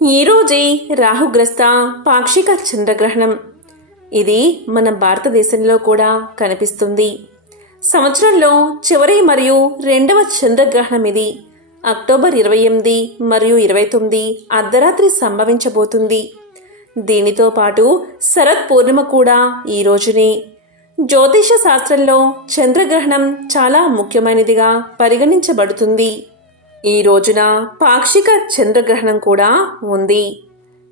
ఈరోజే రాహుగ్రస్త పాక్షిక చంద్రగ్రహణం. ఇది మన భారతదేశంలో కూడా కనిపిస్తుంది. సంవత్సరంలో చివరి మరియు రెండవ చంద్రగ్రహణం ఇది. అక్టోబర్ 28 మరియు 29 అర్ధరాత్రి సంభవించబోతుంది. దీనితో పాటు శరత్ పూర్ణిమ కూడా ఈ రోజునే. జ్యోతిష శాస్త్రంలో చంద్రగ్రహణం చాలా ముఖ్యమైనదిగా పరిగణించబడుతుంది. ఈ రోజున పాక్షిక చంద్రగ్రహణం కూడా ఉంది.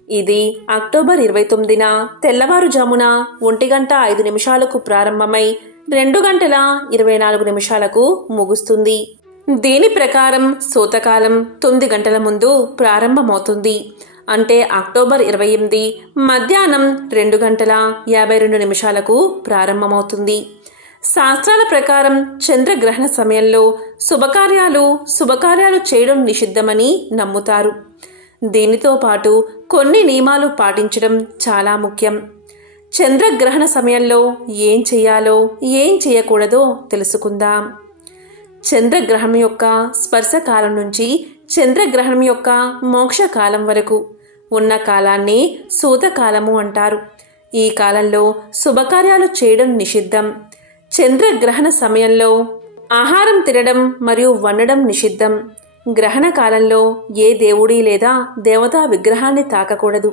ఇది అక్టోబర్ 29న తెల్లవారుజామున 1:05 ప్రారంభమై 2:24 ముగుస్తుంది. దీని ప్రకారం సూతకాలం 9 గంటల ముందు ప్రారంభమవుతుంది. అంటే అక్టోబర్ 28 మధ్యాహ్నం 2:52 ప్రారంభమవుతుంది. శాస్త్రాల ప్రకారం చంద్రగ్రహణ సమయంలో శుభకార్యాలు చేయడం నిషిద్ధమని నమ్ముతారు. దీనితో పాటు కొన్ని నియమాలు పాటించడం చాలా ముఖ్యం. చంద్రగ్రహణ సమయంలో ఏం చేయాలో ఏం చేయకూడదో తెలుసుకుందాం. చంద్రగ్రహణం యొక్క స్పర్శకాలం నుంచి చంద్రగ్రహణం యొక్క మోక్షకాలం వరకు ఉన్న కాలాన్ని సూతకాలము అంటారు. ఈ కాలంలో శుభకార్యాలు చేయడం నిషిద్ధం. చంద్రగ్రహణ సమయంలో ఆహారం తినడం మరియు వండడం నిషిద్ధం. గ్రహణ కాలంలో ఏ దేవుడి లేదా దేవతా విగ్రహాన్ని తాకకూడదు.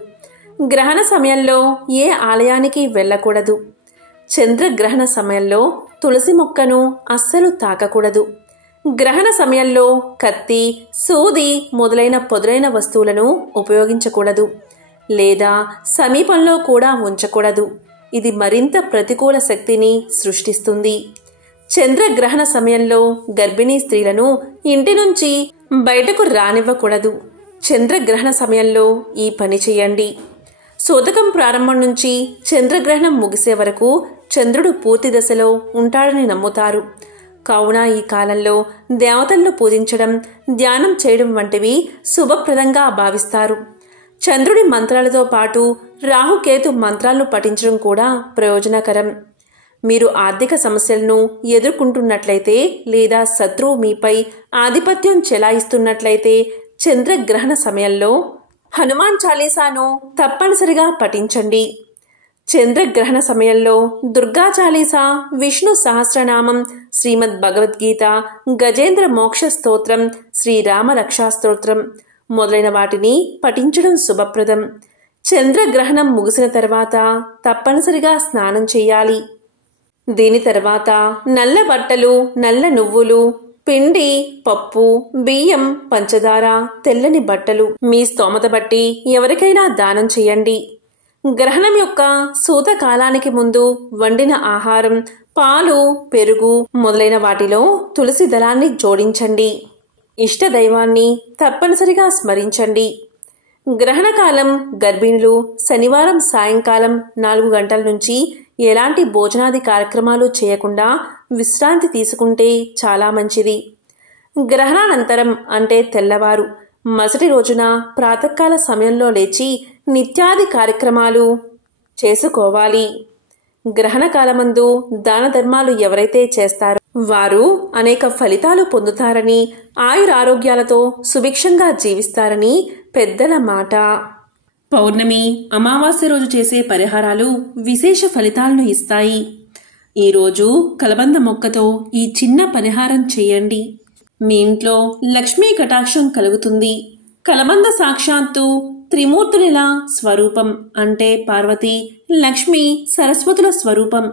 గ్రహణ సమయంలో ఏ ఆలయానికి వెళ్ళకూడదు. చంద్రగ్రహణ సమయంలో తులసి మొక్కను అస్సలు తాకకూడదు. గ్రహణ సమయంలో కత్తి, సూది మొదలైన పొదులైన వస్తువులను ఉపయోగించకూడదు లేదా సమీపంలో కూడా ఉంచకూడదు. ఇది మరింత ప్రతికూల శక్తిని సృష్టిస్తుంది. చంద్రగ్రహణ సమయంలో గర్భిణీ స్త్రీలను ఇంటి నుంచి బయటకు రానివ్వకూడదు. చంద్రగ్రహణ సమయంలో ఈ పని చేయండి. సూతకం ప్రారంభం నుంచి చంద్రగ్రహణం ముగిసే వరకు చంద్రుడు పూర్తి దశలో ఉంటాడని నమ్ముతారు. కావున ఈ కాలంలో దేవతలను పూజించడం, ధ్యానం చేయడం వంటివి శుభప్రదంగా భావిస్తారు. చంద్రుడి మంత్రాలతో పాటు రాహుకేతు మంత్రాలను పఠించడం కూడా ప్రయోజనకరం. మీరు ఆర్థిక సమస్యలను ఎదుర్కొంటున్నట్లయితే లేదా శత్రువు మీపై ఆధిపత్యం చెలాయిస్తున్నట్లయితే చంద్రగ్రహణ సమయంలో హనుమాన్ చాలీసాను తప్పనిసరిగా పఠించండి. చంద్రగ్రహణ సమయంలో దుర్గా చాలీసా, విష్ణు సహస్రనామం, శ్రీమద్ భగవద్గీత, గజేంద్ర మోక్ష స్తోత్రం, శ్రీరామ రక్షా స్తోత్రం మొదలైన వాటిని పఠించడం శుభప్రదం. చంద్రగ్రహణం ముగిసిన తర్వాత తప్పనిసరిగా స్నానం చేయాలి. దీని తర్వాత నల్ల బట్టలు, నల్ల నువ్వులు, పిండి, పప్పు, బియ్యం, పంచదార, తెల్లని బట్టలు మీ స్తోమత బట్టి ఎవరికైనా దానం చేయండి. గ్రహణం యొక్క సూతకాలానికి ముందు వండిన ఆహారం, పాలు, పెరుగు మొదలైన వాటిలో తులసి దళాన్ని జోడించండి. ఇష్ట దైవాన్ని తప్పనిసరిగా స్మరించండి. గ్రహణకాలం గర్భిణులు శనివారం సాయంకాలం 4 గంటల నుంచి ఎలాంటి భోజనాది కార్యక్రమాలు చేయకుండా విశ్రాంతి తీసుకుంటే చాలా మంచిది. గ్రహణానంతరం అంటే తెల్లవారు మరుసటి రోజున ప్రాతకాల సమయంలో లేచి నిత్యాది కార్యక్రమాలు చేసుకోవాలి. గ్రహణకాలమందు దాన ధర్మాలు ఎవరైతే చేస్తారో వారు అనేక ఫలితాలు పొందుతారని, ఆయురారోగ్యాలతో సుభిక్షంగా జీవిస్తారని పెద్దల మాట. పౌర్ణమి, అమావాస్య రోజు చేసే పరిహారాలు విశేష ఫలితాలను ఇస్తాయి. ఈరోజు కలబంద మొక్కతో ఈ చిన్న పరిహారం చేయండి. మీ ఇంట్లో లక్ష్మీ కటాక్షం కలుగుతుంది. కలబంద సాక్షాత్తు త్రిమూర్తునిలా స్వరూపం. అంటే పార్వతి, లక్ష్మి, సరస్వతుల స్వరూపం.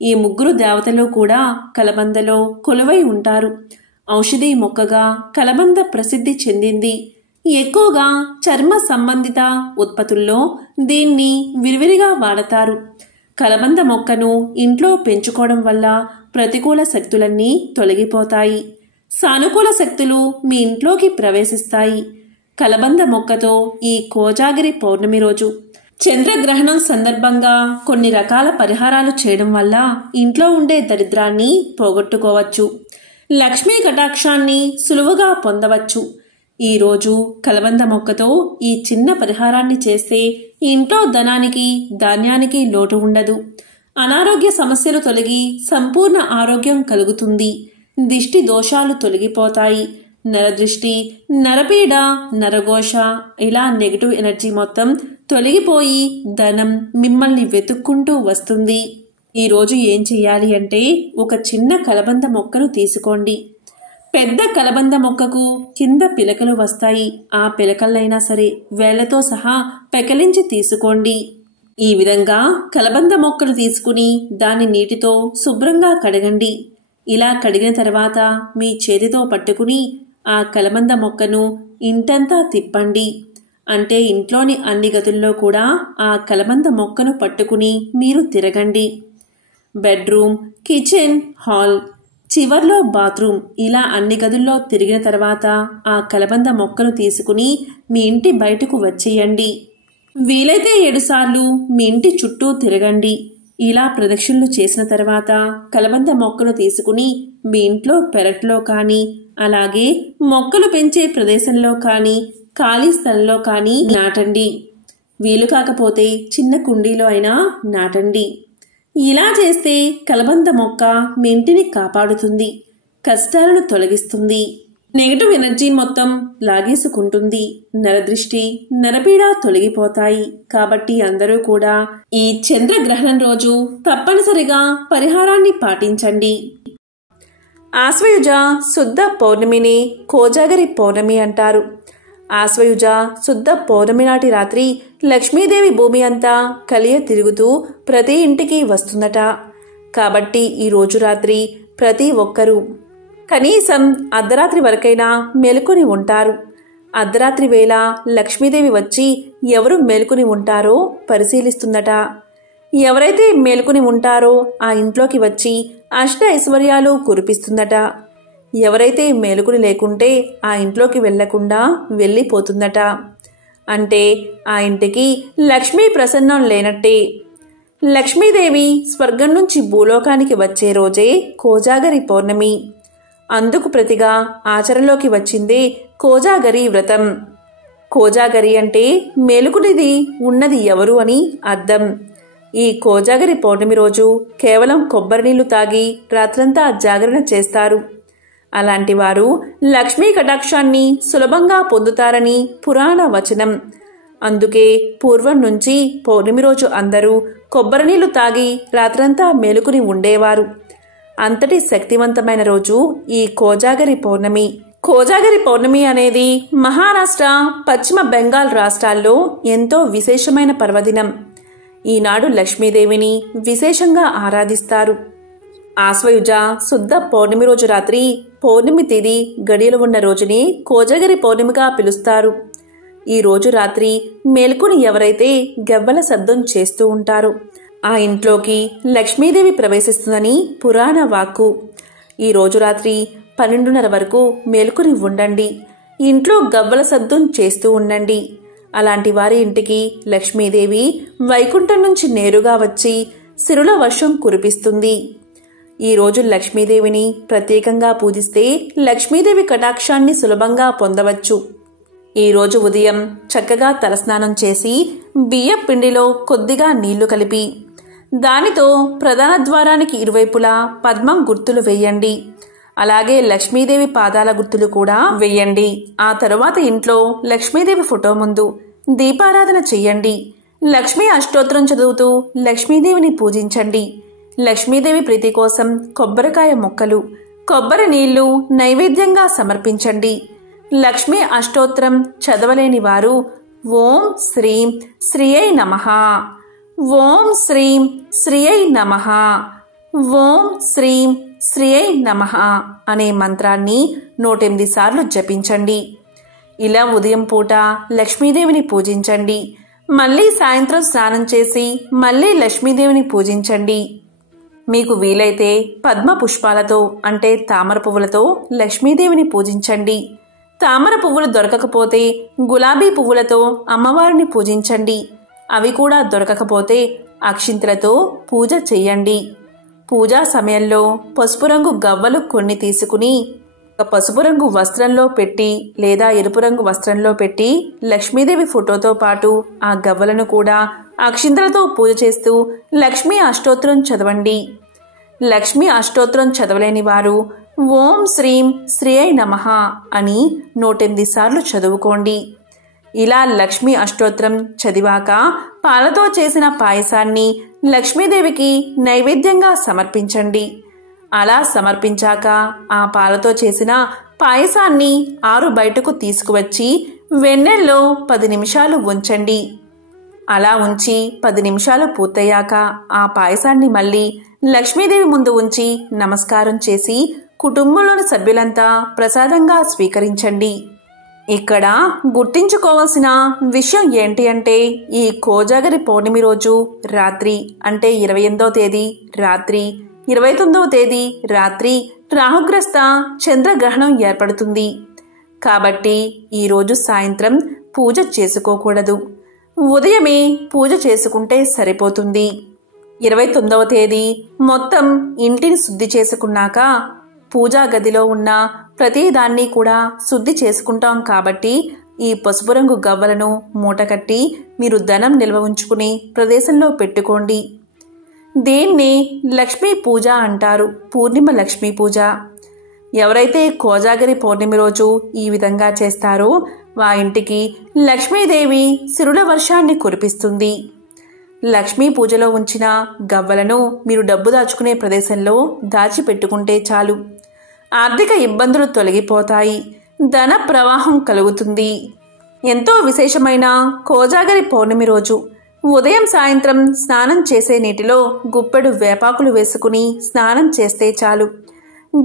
ఈ ముగ్గురు దేవతలు కూడా కలబందలో కొలువై ఉంటారు. ఔషధీ మొక్కగా కలబంద ప్రసిద్ధి చెందింది. ఎక్కువగా చర్మ సంబంధిత ఉత్పత్తుల్లో దీన్ని విరివిరిగా వాడతారు. కలబంద మొక్కను ఇంట్లో పెంచుకోవడం వల్ల ప్రతికూల శక్తులన్నీ తొలగిపోతాయి. సానుకూల శక్తులు మీ ఇంట్లోకి ప్రవేశిస్తాయి. కలబంద మొక్కతో ఈ కోజాగిరి పౌర్ణమి రోజు చంద్రగ్రహణం సందర్భంగా కొన్ని రకాల పరిహారాలు చేయడం వల్ల ఇంట్లో ఉండే దరిద్రాన్ని పోగొట్టుకోవచ్చు. లక్ష్మీ కటాక్షాన్ని సులువుగా పొందవచ్చు. ఈరోజు కలబంద మొక్కతో ఈ చిన్న పరిహారాన్ని చేస్తే ఇంట్లో ధనానికి, ధాన్యానికి లోటు ఉండదు. అనారోగ్య సమస్యలు తొలగి సంపూర్ణ ఆరోగ్యం కలుగుతుంది. దిష్టి దోషాలు తొలగిపోతాయి. నరదృష్టి, నరపీడ, నరఘోష ఇలా నెగిటివ్ ఎనర్జీ మొత్తం తొలగిపోయి ధనం మిమ్మల్ని వెతుక్కుంటూ వస్తుంది. ఈరోజు ఏం చెయ్యాలి అంటే ఒక చిన్న కలబంద మొక్కను తీసుకోండి. పెద్ద కలబంద మొక్కకు కింద పిలకలు వస్తాయి. ఆ పిలకలైనా సరే వేళ్లతో సహా పెకలించి తీసుకోండి. ఈ విధంగా కలబంద మొక్కను తీసుకుని దాన్ని నీటితో శుభ్రంగా కడగండి. ఇలా కడిగిన తర్వాత మీ చేతితో పట్టుకుని ఆ కలబంద మొక్కను ఇంటంతా తిప్పండి. అంటే ఇంట్లోని అన్ని గదుల్లో కూడా ఆ కలబంద మొక్కను పట్టుకుని మీరు తిరగండి. బెడ్రూమ్, కిచెన్, హాల్, చివర్లో బాత్రూమ్ ఇలా అన్ని గదుల్లో తిరిగిన తర్వాత ఆ కలబంద మొక్కను తీసుకుని మీ ఇంటి బయటకు వచ్చేయండి. వీలైతే 7 సార్లు మీ ఇంటి చుట్టూ తిరగండి. ఇలా ప్రదక్షిణలు చేసిన తర్వాత కలబంద మొక్కను తీసుకుని మీ ఇంట్లో పెరట్లో కానీ అలాగే మొక్కలు పెంచే ప్రదేశంలో కానీ ఖాళీ స్థలంలో కానీ నాటండి. వీలు కాకపోతే చిన్న కుండీలో అయినా నాటండి. ఇలా చేస్తే కలబంద మొక్క మీ ఇంటిని కాపాడుతుంది, కష్టాలను తొలగిస్తుంది, నెగటివ్ ఎనర్జీ మొత్తం లాగేసుకుంటుంది, నరదృష్టి, నరపీడ తొలగిపోతాయి. కాబట్టి అందరూ కూడా ఈ చంద్రగ్రహణం రోజు తప్పనిసరిగా పరిహారాన్ని పాటించండి. ఆశ్వయుజ శుద్ధ పౌర్ణమిని కోజాగరి పౌర్ణమి అంటారు. ఆశ్వయుజ శుద్ధ పౌర్ణమి నాటి రాత్రి లక్ష్మీదేవి భూమి అంతా కలియ తిరుగుతూ ప్రతి ఇంటికి వస్తుందట. కాబట్టి ఈ రోజు రాత్రి ప్రతి ఒక్కరూ కనీసం అర్ధరాత్రి వరకైనా మేలుకొని ఉంటారు. అర్ధరాత్రి వేళ లక్ష్మీదేవి వచ్చి ఎవరు మేలుకొని ఉంటారో పరిశీలిస్తుందట. ఎవరైతే మేలుకొని ఉంటారో ఆ ఇంట్లోకి వచ్చి అష్ట ఐశ్వర్యాలు కురిపిస్తుందట. ఎవరైతే మేలుకుని లేకుంటే ఆ ఇంట్లోకి వెళ్లకుండా వెళ్ళిపోతుందట. అంటే ఆ ఇంటికి లక్ష్మీ ప్రసన్నం లేనట్టే. లక్ష్మీదేవి స్వర్గం నుంచి భూలోకానికి వచ్చే రోజే కోజాగరి పౌర్ణమి. అందుకు ప్రతిగా ఆచరణలోకి వచ్చిందే కోజాగరి వ్రతం. కోజాగరి అంటే మేలుకునిది ఉన్నది ఎవరు అని అర్థం. ఈ కోజాగరి పౌర్ణమి రోజు కేవలం కొబ్బరి నీళ్లు తాగి రాత్రంతా జాగరణ చేస్తారు. అలాంటి వారు లక్ష్మీ కటాక్షాన్ని సులభంగా పొందుతారని పురాణ వచనం. అందుకే పూర్వం నుంచి పౌర్ణమి రోజు అందరూ కొబ్బరి నీళ్లు తాగి రాత్రంతా మేలుకుని ఉండేవారు. అంతటి శక్తివంతమైన రోజు ఈ కోజాగరి పౌర్ణమి. కోజాగరి పౌర్ణమి అనేది మహారాష్ట్ర, పశ్చిమ బెంగాల్ రాష్ట్రాల్లో ఎంతో విశేషమైన పర్వదినం. ఈనాడు లక్ష్మీదేవిని విశేషంగా ఆరాధిస్తారు. ఆశ్వయుజ శుద్ధ పౌర్ణమి రోజు రాత్రి పౌర్ణమి తేదీ గడియలు ఉన్న రోజుని కోజాగరి పౌర్ణమిగా పిలుస్తారు. ఈ రోజు రాత్రి మేల్కొని ఎవరైతే గవ్వల శబ్దం చేస్తూ ఉంటారో ఆ ఇంట్లోకి లక్ష్మీదేవి ప్రవేశిస్తుందని పురాణ వాక్కు. ఈ రోజు రాత్రి 12:30 వరకు మేల్కొని ఉండండి. ఇంట్లో గవ్వల శబ్దం చేస్తూ ఉండండి. అలాంటి వారి ఇంటికి లక్ష్మీదేవి వైకుంఠం నుంచి నేరుగా వచ్చి సిరుల వర్షం కురిపిస్తుంది. ఈ రోజు లక్ష్మీదేవిని ప్రత్యేకంగా పూజిస్తే లక్ష్మీదేవి కటాక్షాన్ని సులభంగా పొందవచ్చు. ఈ రోజు ఉదయం చక్కగా తలస్నానం చేసి బియ్యం పిండిలో కొద్దిగా నీళ్లు కలిపి దానితో ప్రధాన ద్వారానికి ఇరువైపులా పద్మం గుర్తులు వేయండి. అలాగే లక్ష్మీదేవి పాదాల గుర్తులు కూడా వేయండి. ఆ తరువాత ఇంట్లో లక్ష్మీదేవి ఫోటో ముందు దీపారాధన చెయ్యండి. లక్ష్మీ అష్టోత్తరం చదువుతూ లక్ష్మీదేవిని పూజించండి. లక్ష్మీదేవి ప్రీతి కోసం కొబ్బరికాయ ముక్కలు, కొబ్బరి నీళ్లు నైవేద్యంగా సమర్పించండి. లక్ష్మీ అష్టోత్తరం చదవలేని వారు ఓం శ్రీం శ్రీయై నమః, ఓం శ్రీం శ్రీయై నమః, ఓం శ్రీం శ్రీయై నమః అనే మంత్రాన్ని 108 సార్లు జపించండి. ఇలా ఉదయం పూట లక్ష్మీదేవిని పూజించండి. మళ్ళీ సాయంత్రం స్నానం చేసి మళ్ళీ లక్ష్మీదేవిని పూజించండి. మీకు వీలైతే పద్మ పుష్పాలతో అంటే తామర పువ్వులతో లక్ష్మీదేవిని పూజించండి. తామర పువ్వులు దొరకకపోతే గులాబీ పువ్వులతో అమ్మవారిని పూజించండి. అవి కూడా దొరకకపోతే అక్షింతలతో పూజ చెయ్యండి. పూజా సమయంలో పసుపు రంగు గవ్వలు కొన్ని తీసుకుని ఒక పసుపు రంగు వస్త్రంలో పెట్టి లేదా ఎరుపు రంగు వస్త్రంలో పెట్టి లక్ష్మీదేవి ఫోటోతో పాటు ఆ గవ్వలను కూడా అక్షింతలతో పూజ చేస్తూ లక్ష్మీ అష్టోత్తరం చదవండి. లక్ష్మీ అష్టోత్తరం చదవలేని వారు ఓం శ్రీం శ్రీయై నమః అని 108 సార్లు చదువుకోండి. ఇలా లక్ష్మీ అష్టోత్తరం చదివాక పాలతో చేసిన పాయసాన్ని లక్ష్మీదేవికి నైవేద్యంగా సమర్పించండి. అలా సమర్పించాక ఆ పాలతో చేసిన పాయసాన్ని ఆరు బయటకు తీసుకువచ్చి వెన్నెల్లో 10 నిమిషాలు ఉంచండి. అలా ఉంచి 10 నిమిషాలు పూర్తయ్యాక ఆ పాయసాన్ని మళ్ళీ లక్ష్మీదేవి ముందు ఉంచి నమస్కారం చేసి కుటుంబంలోని సభ్యులంతా ప్రసాదంగా స్వీకరించండి. ఇక్కడ గుర్తించుకోవాల్సిన విషయం ఏంటి అంటే ఈ కోజాగరి పౌర్ణమి రోజు రాత్రి అంటే 28వ తేదీ రాత్రి 29వ తేదీ రాత్రి రాహుగ్రస్త చంద్రగ్రహణం ఏర్పడుతుంది. కాబట్టి ఈరోజు సాయంత్రం పూజ చేసుకోకూడదు. ఉదయమే పూజ చేసుకుంటే సరిపోతుంది. 29వ తేదీ మొత్తం ఇంటిని శుద్ధి చేసుకున్నాక పూజా గదిలో ఉన్న ప్రతిదాన్ని కూడా శుద్ధి చేసుకుంటాం. కాబట్టి ఈ పసుపు రంగు గవ్వలను మూటకట్టి మీరు ధనం నిల్వ ఉంచుకుని ప్రదేశంలో పెట్టుకోండి. దీన్ని లక్ష్మీ పూజ అంటారు, పూర్ణిమ లక్ష్మీ పూజ. ఎవరైతే కోజాగరి పౌర్ణమి రోజు ఈ విధంగా చేస్తారో వా ఇంటికి లక్ష్మీదేవి సిరుల వర్షాన్ని కురిపిస్తుంది. లక్ష్మీ పూజలో ఉంచిన గవ్వలను మీరు డబ్బు దాచుకునే ప్రదేశంలో దాచిపెట్టుకుంటే చాలు. ఆర్థిక ఇబ్బందులు తొలగిపోతాయి, ధన ప్రవాహం కలుగుతుంది. ఎంతో విశేషమైన కోజాగరి పౌర్ణమి రోజు ఉదయం సాయంత్రం స్నానం చేసే నీటిలో గుప్పెడు వేపాకులు వేసుకుని స్నానం చేస్తే చాలు.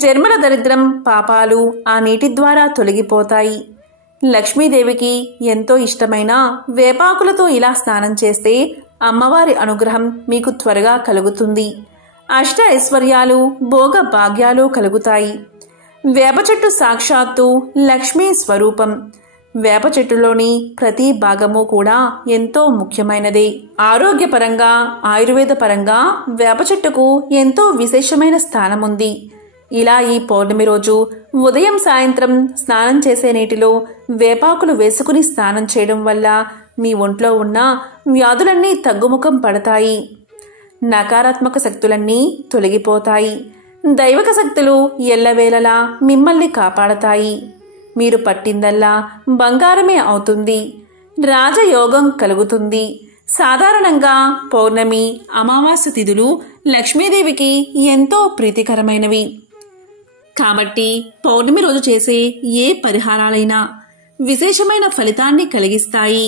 జన్మల దరిద్రం పాపాలు ఆ నీటి ద్వారా తొలగిపోతాయి. లక్ష్మీదేవికి ఎంతో ఇష్టమైన వేపాకులతో ఇలా స్నానం చేస్తే అమ్మవారి అనుగ్రహం మీకు త్వరగా కలుగుతుంది. అష్ట ఐశ్వర్యాలు భోగ భాగ్యాలు కలుగుతాయి. వేప చెట్టు సాక్షాత్తు లక్ష్మీ స్వరూపం. వేప చెట్టులోని ప్రతి భాగము కూడా ఎంతో ముఖ్యమైనదే. ఆరోగ్యపరంగా ఆయుర్వేద పరంగా వేప చెట్టుకు ఎంతో విశేషమైన స్థానం ఉంది. ఇలా ఈ పౌర్ణమి రోజు ఉదయం సాయంత్రం స్నానం చేసే నీటిలో వేపాకులు వేసుకుని స్నానం చేయడం వల్ల మీ ఒంట్లో ఉన్న వ్యాధులన్నీ తగ్గుముఖం పడతాయి. నకారాత్మక శక్తులన్నీ తొలగిపోతాయి. దైవక శక్తులు ఎల్లవేళలా మిమ్మల్ని కాపాడతాయి. మీరు పట్టిందల్లా బంగారమే అవుతుంది. రాజయోగం కలుగుతుంది. సాధారణంగా పౌర్ణమి అమావాస్య తిథులు లక్ష్మీదేవికి ఎంతో ప్రీతికరమైనవి. కాబట్టి పౌర్ణమి రోజు చేసే ఏ పరిహారాలైనా విశేషమైన ఫలితాన్ని కలిగిస్తాయి.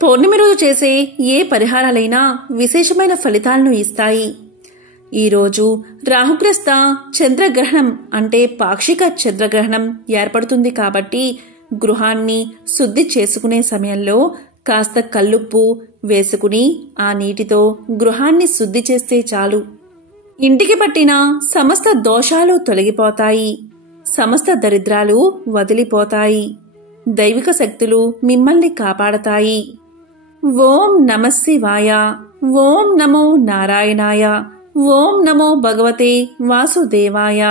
పౌర్ణమి రోజు చేసే ఏ పరిహారాలైనా విశేషమైన ఫలితాలను ఇస్తాయి. ఈరోజు రాహుగ్రస్త చంద్రగ్రహణం అంటే పాక్షిక చంద్రగ్రహణం ఏర్పడుతుంది. కాబట్టి గృహాన్ని శుద్ధి చేసుకునే సమయంలో కాస్త కల్లుప్పు వేసుకుని ఆ నీటితో గృహాన్ని శుద్ధి చేస్తే చాలు. ఇంటికి పట్టిన సమస్త దోషాలు తొలగిపోతాయి. సమస్త దరిద్రాలు వదిలిపోతాయి. దైవిక శక్తులు మిమ్మల్ని కాపాడతాయి. ఓం నమః శివాయ. ఓం నమో నారాయణాయ. ఓం నమో భగవతే వాసుదేవాయ.